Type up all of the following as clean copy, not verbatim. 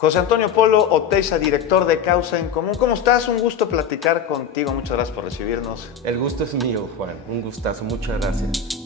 José Antonio Polo Oteiza, director de Causa en Común. ¿Cómo estás? Un gusto platicar contigo. Muchas gracias por recibirnos. El gusto es mío, Juan. Un gustazo. Muchas gracias.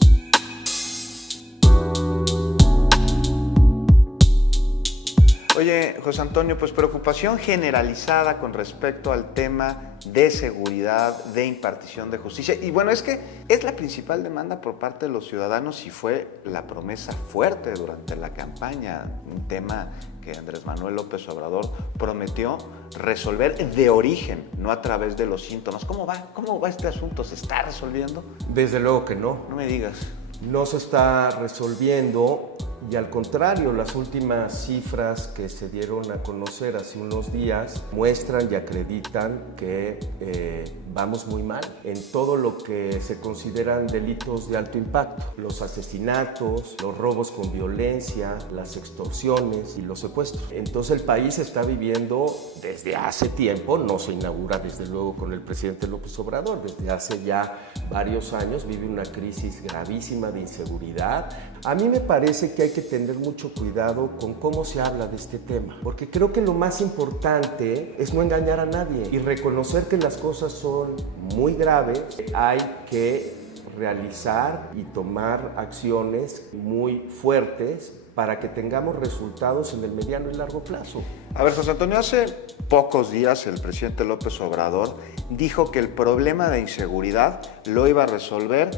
Oye, José Antonio, pues preocupación generalizada con respecto al tema de seguridad, de impartición de justicia. Y bueno, es que es la principal demanda por parte de los ciudadanos y fue la promesa fuerte durante la campaña, un tema que Andrés Manuel López Obrador prometió resolver de origen, no a través de los síntomas. ¿Cómo va este asunto? ¿Se está resolviendo? Desde luego que no. No me digas. No se está resolviendo y al contrario, las últimas cifras que se dieron a conocer hace unos días muestran y acreditan que vamos muy mal en todo lo que se consideran delitos de alto impacto. Los asesinatos, los robos con violencia, las extorsiones y los secuestros. Entonces el país está viviendo desde hace tiempo, no se inaugura desde luego con el presidente López Obrador, desde hace ya varios años vive una crisis gravísima de inseguridad. A mí me parece que hay que tener mucho cuidado con cómo se habla de este tema, porque creo que lo más importante es no engañar a nadie y reconocer que las cosas son muy graves. Hay que realizar y tomar acciones muy fuertes para que tengamos resultados en el mediano y largo plazo. A ver, José Antonio, hace pocos días el presidente López Obrador dijo que el problema de inseguridad lo iba a resolver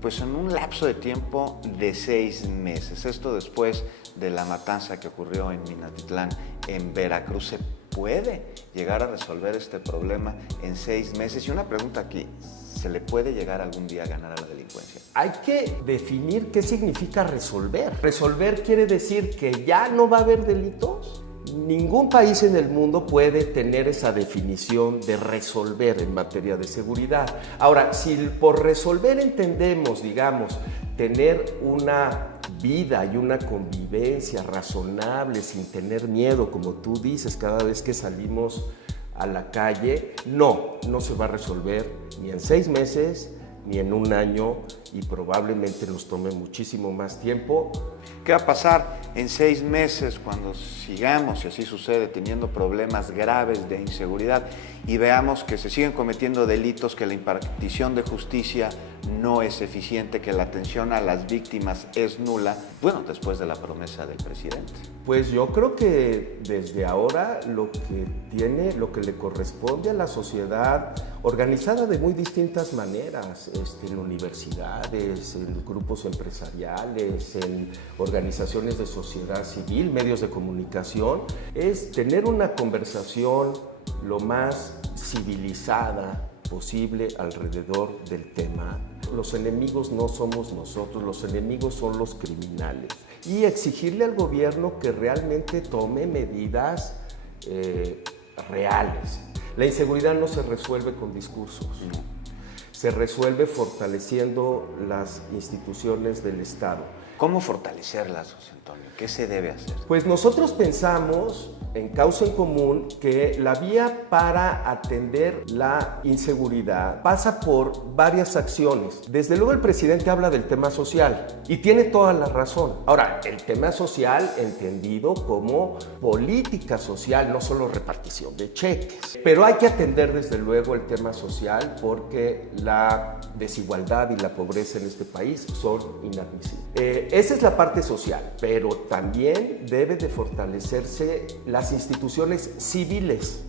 pues en un lapso de tiempo de 6 meses. Esto después de la matanza que ocurrió en Minatitlán, en Veracruz. ¿Se puede llegar a resolver este problema en 6 meses? Y una pregunta aquí, ¿se le puede llegar algún día a ganar a la delincuencia? Hay que definir qué significa resolver. Resolver quiere decir que ya no va a haber delitos. Ningún país en el mundo puede tener esa definición de resolver en materia de seguridad. Ahora, si por resolver entendemos, digamos, tener una vida y una convivencia razonable sin tener miedo, como tú dices, cada vez que salimos a la calle, no se va a resolver ni en 6 meses, ni en un año, y probablemente nos tome muchísimo más tiempo. ¿Qué va a pasar en 6 meses cuando sigamos, si así sucede, teniendo problemas graves de inseguridad y veamos que se siguen cometiendo delitos, que la impartición de justicia no es eficiente, que la atención a las víctimas es nula? Bueno, después de la promesa del presidente. Pues yo creo que desde ahora lo que le corresponde a la sociedad, organizada de muy distintas maneras, en universidades, en grupos empresariales, en organizaciones de sociedad civil, medios de comunicación, es tener una conversación lo más civilizada posible alrededor del tema. Los enemigos no somos nosotros, los enemigos son los criminales. Y exigirle al gobierno que realmente tome medidas reales. La inseguridad no se resuelve con discursos. Se resuelve fortaleciendo las instituciones del Estado. ¿Cómo fortalecerlas, José Antonio? ¿Qué se debe hacer? Pues nosotros pensamos en Causa en Común que la vía para atender la inseguridad pasa por varias acciones. Desde luego el presidente habla del tema social y tiene toda la razón. Ahora, el tema social entendido como política social, no solo repartición de cheques. Pero hay que atender desde luego el tema social porque la desigualdad y la pobreza en este país son inadmisibles. Esa es la parte social, pero también debe de fortalecerse las instituciones civiles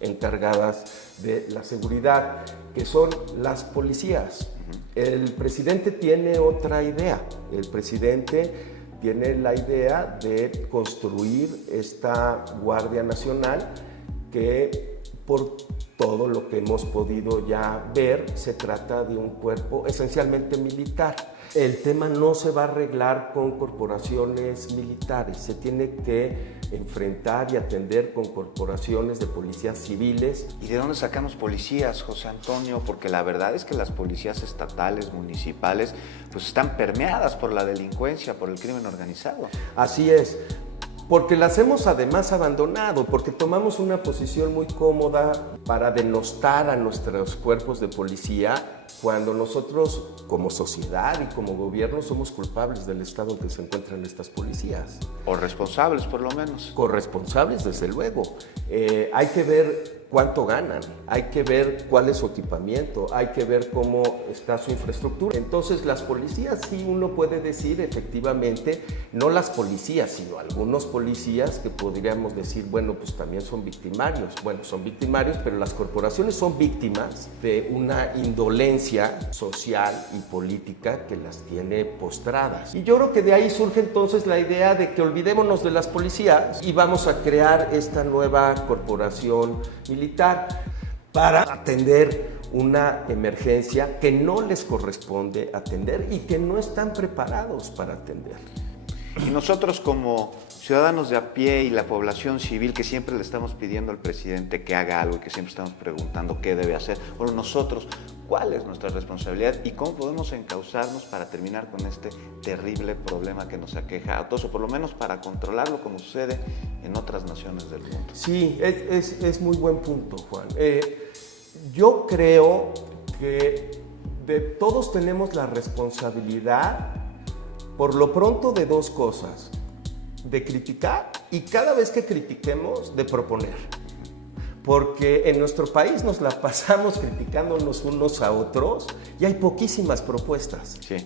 encargadas de la seguridad, que son las policías. El presidente tiene otra idea. El presidente tiene la idea de construir esta Guardia Nacional que, por todo lo que hemos podido ya ver, se trata de un cuerpo esencialmente militar. El tema no se va a arreglar con corporaciones militares, se tiene que enfrentar y atender con corporaciones de policías civiles. ¿Y de dónde sacamos policías, José Antonio? Porque la verdad es que las policías estatales, municipales, pues están permeadas por la delincuencia, por el crimen organizado. Así es. Porque las hemos además abandonado, porque tomamos una posición muy cómoda para denostar a nuestros cuerpos de policía cuando nosotros como sociedad y como gobierno somos culpables del estado en que se encuentran estas policías. O responsables, por lo menos. Corresponsables, desde luego. Hay que ver cuánto ganan, hay que ver cuál es su equipamiento, hay que ver cómo está su infraestructura. Entonces, las policías, sí, uno puede decir efectivamente, no las policías, sino algunos policías que podríamos decir, bueno, pues también son victimarios. Bueno, son victimarios, pero las corporaciones son víctimas de una indolencia social y política que las tiene postradas. Y yo creo que de ahí surge entonces la idea de que olvidémonos de las policías y vamos a crear esta nueva corporación militar para atender una emergencia que no les corresponde atender y que no están preparados para atender. Y nosotros como ciudadanos de a pie y la población civil que siempre le estamos pidiendo al presidente que haga algo y que siempre estamos preguntando qué debe hacer, bueno, nosotros, ¿cuál es nuestra responsabilidad y cómo podemos encauzarnos para terminar con este terrible problema que nos aqueja a todos, o por lo menos para controlarlo como sucede en otras naciones del mundo? Sí, es muy buen punto, Juan. Yo creo que todos tenemos la responsabilidad, por lo pronto, de dos cosas: de criticar y, cada vez que critiquemos, de proponer. Porque en nuestro país nos la pasamos criticándonos unos a otros y hay poquísimas propuestas. Sí.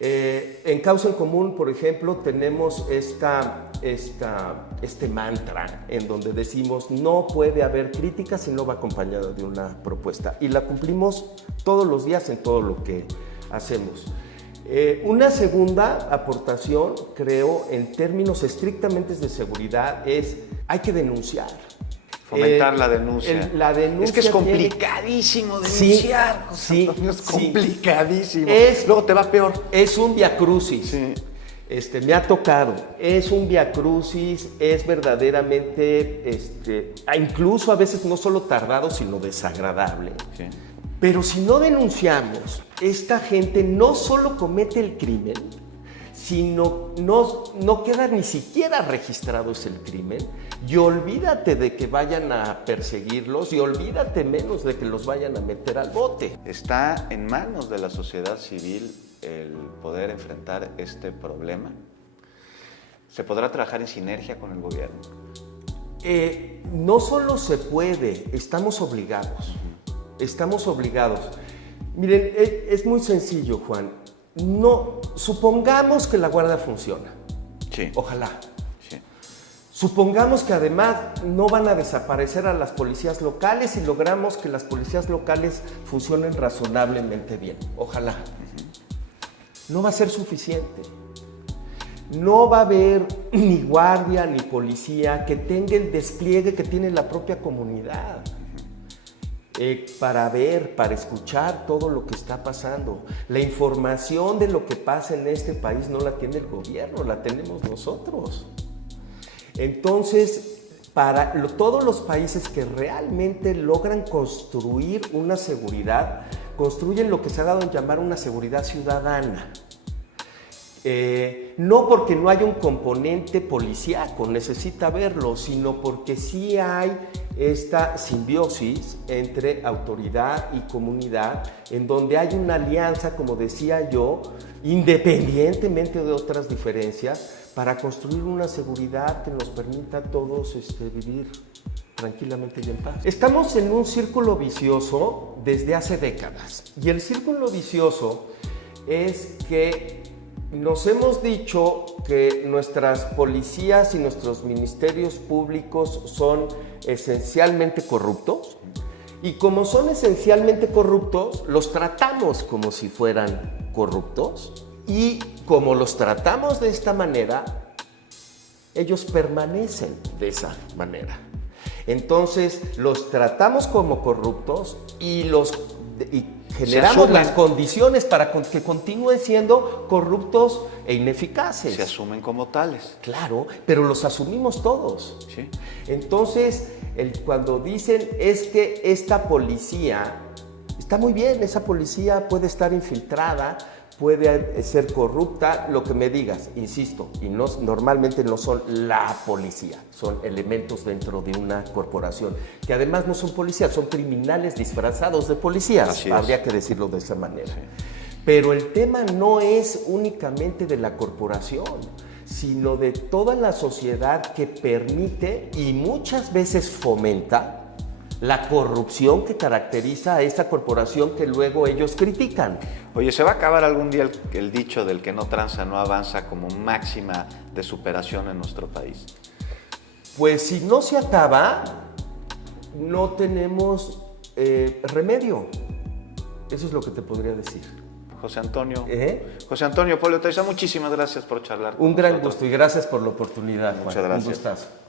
En Causa en Común, por ejemplo, tenemos este mantra en donde decimos no puede haber crítica si no va acompañada de una propuesta, y la cumplimos todos los días en todo lo que hacemos. Una segunda aportación, creo, en términos estrictamente de seguridad, es hay que denunciar. Fomentar la denuncia. La denuncia. Es que es complicadísimo denunciar, sí, José Antonio, es complicadísimo. Es, luego te va peor. Es un viacrucis. Sí. Me ha tocado. Es un viacrucis, es verdaderamente, incluso a veces no solo tardado, sino desagradable. Sí. Pero si no denunciamos, esta gente no solo comete el crimen, sino no queda ni siquiera registrado es el crimen, y olvídate de que vayan a perseguirlos y olvídate menos de que los vayan a meter al bote. ¿Está en manos de la sociedad civil el poder enfrentar este problema? ¿Se podrá trabajar en sinergia con el gobierno? No solo se puede, estamos obligados. Estamos obligados. Miren, es muy sencillo, Juan. Supongamos que la Guardia funciona. Sí. Ojalá. Sí. Supongamos que además no van a desaparecer a las policías locales y logramos que las policías locales funcionen razonablemente bien. Ojalá. No va a ser suficiente. No va a haber ni guardia ni policía que tenga el despliegue que tiene la propia comunidad. Para ver, para escuchar todo lo que está pasando. La información de lo que pasa en este país no la tiene el gobierno, la tenemos nosotros. Entonces, para todos los países que realmente logran construir una seguridad, construyen lo que se ha dado en llamar una seguridad ciudadana. No porque no haya un componente policíaco, necesita verlo, sino porque sí hay esta simbiosis entre autoridad y comunidad, en donde hay una alianza, como decía yo, independientemente de otras diferencias, para construir una seguridad que nos permita a todos vivir tranquilamente y en paz. Estamos en un círculo vicioso desde hace décadas, y el círculo vicioso es que nos hemos dicho que nuestras policías y nuestros ministerios públicos son esencialmente corruptos, y como son esencialmente corruptos, los tratamos como si fueran corruptos, y como los tratamos de esta manera, ellos permanecen de esa manera. Entonces los tratamos como corruptos y generamos las condiciones para que continúen siendo corruptos e ineficaces. Se asumen como tales. Claro, pero los asumimos todos. Sí. Entonces, cuando dicen es que esta policía, está muy bien, esa policía puede estar infiltrada, puede ser corrupta, lo que me digas, insisto, y no, normalmente no son la policía, son elementos dentro de una corporación, que además no son policías, son criminales disfrazados de policías, habría que decirlo de esa manera. Sí. Pero el tema no es únicamente de la corporación, sino de toda la sociedad que permite y muchas veces fomenta la corrupción que caracteriza a esta corporación que luego ellos critican. Oye, ¿se va a acabar algún día el dicho del que no tranza no avanza como máxima de superación en nuestro país? Pues si no se acaba, no tenemos remedio. Eso es lo que te podría decir. José Antonio Polio Taiza, muchísimas gracias por charlar con nosotros. Un gran gusto y gracias por la oportunidad. Muchas gracias. Un gustazo.